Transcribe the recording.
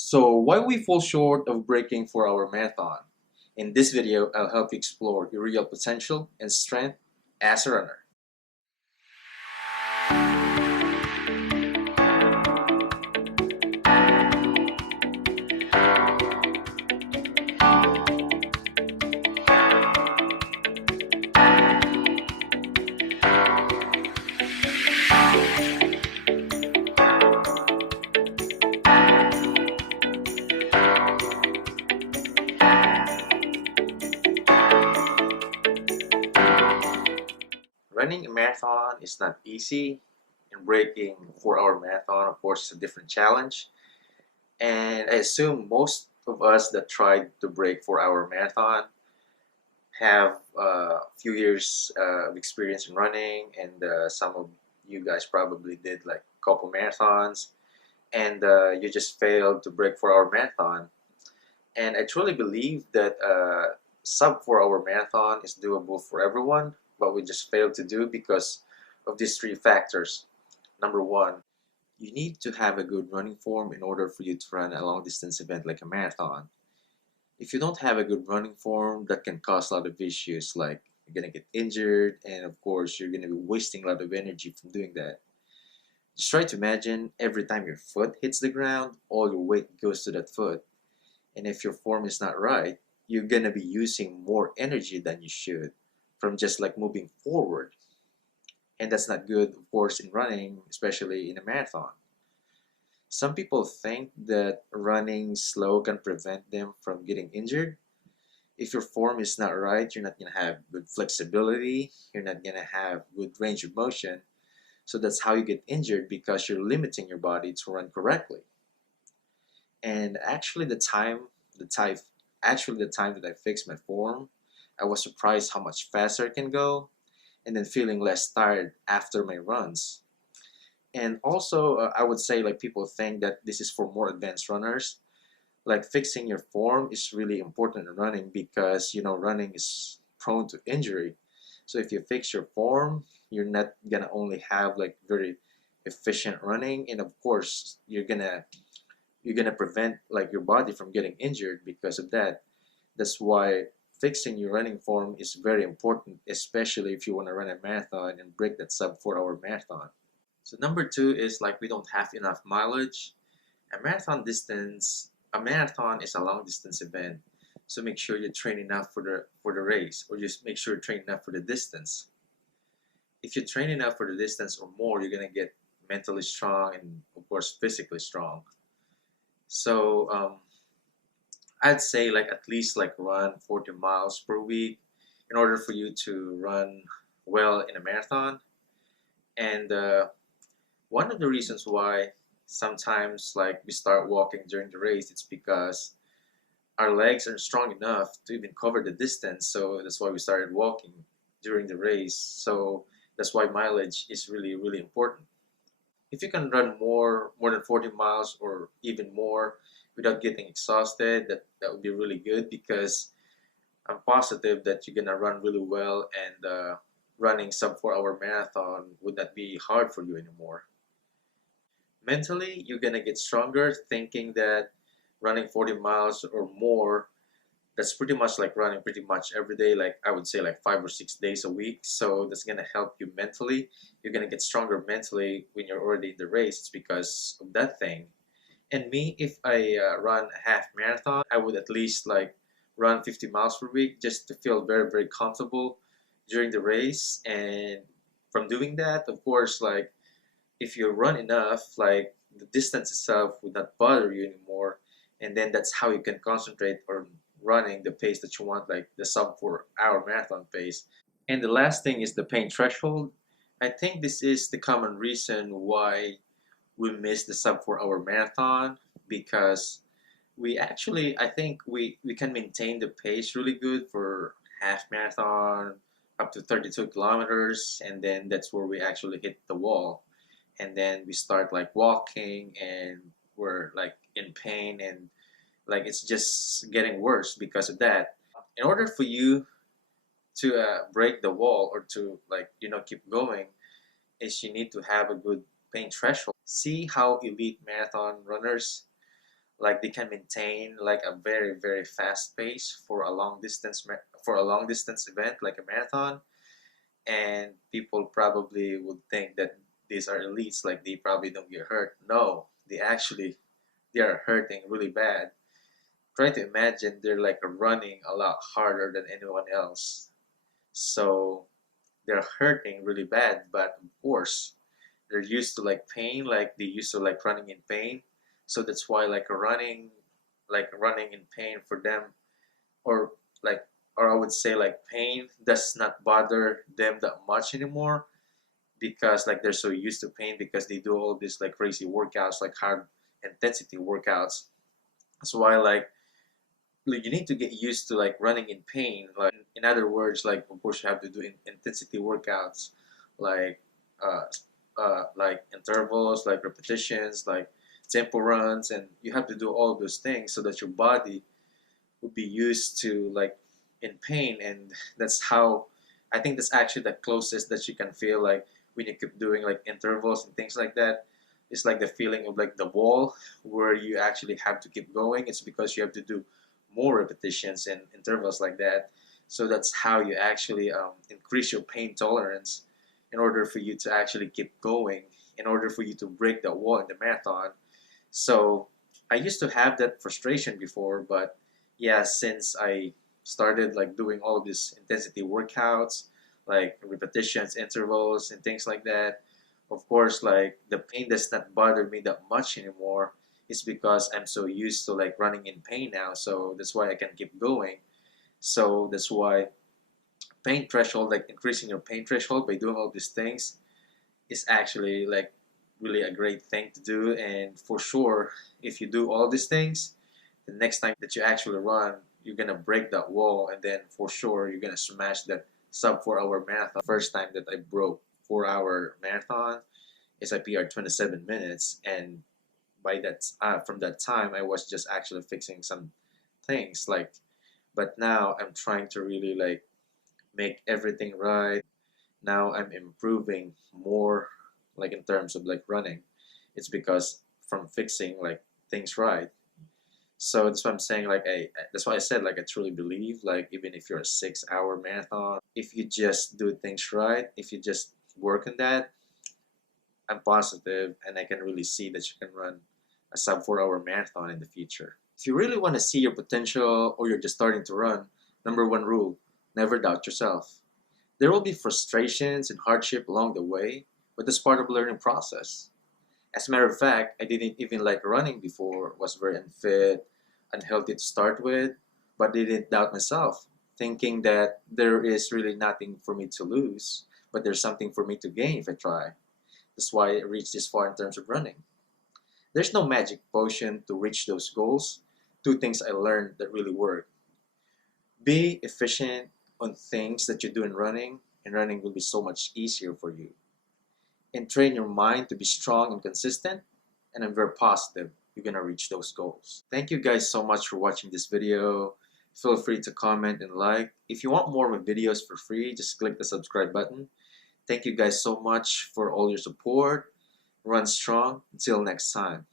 So why we fall short of breaking for our marathon? In this video, I'll help you explore your real potential and strength as a runner. Running a marathon is not easy, and breaking 4 hour marathon, of course, is a different challenge. And I assume most of us that tried to break 4 hour marathon have a few years of experience in running, and some of you guys probably did like a couple marathons, and you just failed to break 4 hour marathon. And I truly believe that sub 4 hour marathon is doable for everyone, but we just failed to do because of these three factors. Number one, you need to have a good running form in order for you to run a long distance event like a marathon. If you don't have a good running form, that can cause a lot of issues like you're gonna get injured, and of course, you're gonna be wasting a lot of energy from doing that. Just try to imagine every time your foot hits the ground, all your weight goes to that foot. And if your form is not right, you're gonna be using more energy than you should from just like moving forward. And that's not good, of course, in running, especially in a marathon. Some people think that running slow can prevent them from getting injured. If your form is not right, you're not gonna have good flexibility, you're not gonna have good range of motion. So that's how you get injured because you're limiting your body to run correctly. And actually, the time, the time that I fixed my form, I was surprised how much faster I can go, and then feeling less tired after my runs. And also, I would say like people think that this is for more advanced runners. Like fixing your form is really important in running because running is prone to injury. So if you fix your form, you're not gonna only have like very efficient running, and of course, you're gonna prevent like your body from getting injured because of that. That's why fixing your running form is very important, especially if you want to run a marathon and break that sub 4 hour marathon. So number two is like we don't have enough mileage. A marathon is a long distance event. So make sure you train enough for the race, or just make sure you train enough for the distance. If you train enough for the distance or more, you're gonna get mentally strong and of course physically strong. So I'd say like at least like run 40 miles per week in order for you to run well in a marathon. And one of the reasons why sometimes like we start walking during the race, it's because our legs aren't strong enough to even cover the distance. So that's why we started walking during the race. So that's why mileage is really, really important. If you can run more than 40 miles or even more without getting exhausted, that would be really good because I'm positive that you're gonna run really well, and running sub 4 hour marathon would not be hard for you anymore. Mentally, you're gonna get stronger thinking that running 40 miles or more, that's pretty much like running pretty much every day, like I would say like 5 or 6 days a week. So that's gonna help you mentally. You're gonna get stronger mentally when you're already in the race. It's because of that thing. And me, if I run a half marathon, I would at least like run 50 miles per week just to feel very, very comfortable during the race. And from doing that, of course, like if you run enough, like the distance itself would not bother you anymore. And then that's how you can concentrate on running the pace that you want, like the sub 4 hour marathon pace. And the last thing is the pain threshold. I think this is the common reason why we miss the sub 4 hour marathon because I think we can maintain the pace really good for half marathon up to 32 kilometers, and then that's where we actually hit the wall, and then we start like walking and we're like in pain, and like it's just getting worse because of that. In order for you to break the wall or to like keep going, is you need to have a good pain threshold. See how elite marathon runners, Like they can maintain like a very fast pace for a long distance event like a marathon, and people probably would think that these are elites, like they probably don't get hurt. No, they are hurting really bad. Try to imagine they're like running a lot harder than anyone else, so they're hurting really bad, but of course they're used to like pain, like they used to like running in pain. So that's why like running in pain for them, or like or I would say like pain does not bother them that much anymore, because like they're so used to pain because they do all these like crazy workouts, like hard intensity workouts. That's why like you need to get used to like running in pain. Like in other words, like of course you have to do intensity workouts, like uh, like intervals, like repetitions, like tempo runs, and you have to do all of those things so that your body will be used to like in pain. And that's how I think that's actually the closest that you can feel like when you keep doing like intervals and things like that. It's like the feeling of like the wall where you actually have to keep going. It's because you have to do more repetitions and intervals like that. So that's how you actually increase your pain tolerance in order for you to actually keep going, in order for you to break the wall in the marathon. So I used to have that frustration before, but yeah, since I started like doing all of these intensity workouts, like repetitions, intervals, and things like that, of course, like the pain does not bother me that much anymore. It's because I'm so used to like running in pain now, so that's why I can keep going. So that's why pain threshold, like increasing your pain threshold by doing all these things, is actually like really a great thing to do. And for sure, if you do all these things, the next time that you actually run, you're gonna break that wall, and then for sure you're gonna smash that sub 4 hour marathon. First time that I broke 4 hour marathon is I PR 27 minutes, and by that from that time I was just actually fixing some things like, but now I'm trying to really like make everything right. Now I'm improving more, like in terms of like running. It's because from fixing like things right. So that's what I'm saying. Like that's why I said like I truly believe like even if you're a 6 hour marathon, if you just do things right, if you just work on that, I'm positive, and I can really see that you can run a sub 4 hour marathon in the future. If you really want to see your potential or you're just starting to run, number one rule: never doubt yourself. There will be frustrations and hardship along the way, but that's part of the learning process. As a matter of fact, I didn't even like running before, was very unfit, unhealthy to start with, but didn't doubt myself, thinking that there is really nothing for me to lose, but there's something for me to gain if I try. That's why I reached this far in terms of running. There's no magic potion to reach those goals. Two things I learned that really work: be efficient on things that you do in running, and running will be so much easier for you. And train your mind to be strong and consistent, and I'm very positive you're gonna reach those goals. Thank you guys so much for watching this video. Feel free to comment and like. If you want more of my videos for free, just click the subscribe button. Thank you guys so much for all your support. Run strong. Until next time.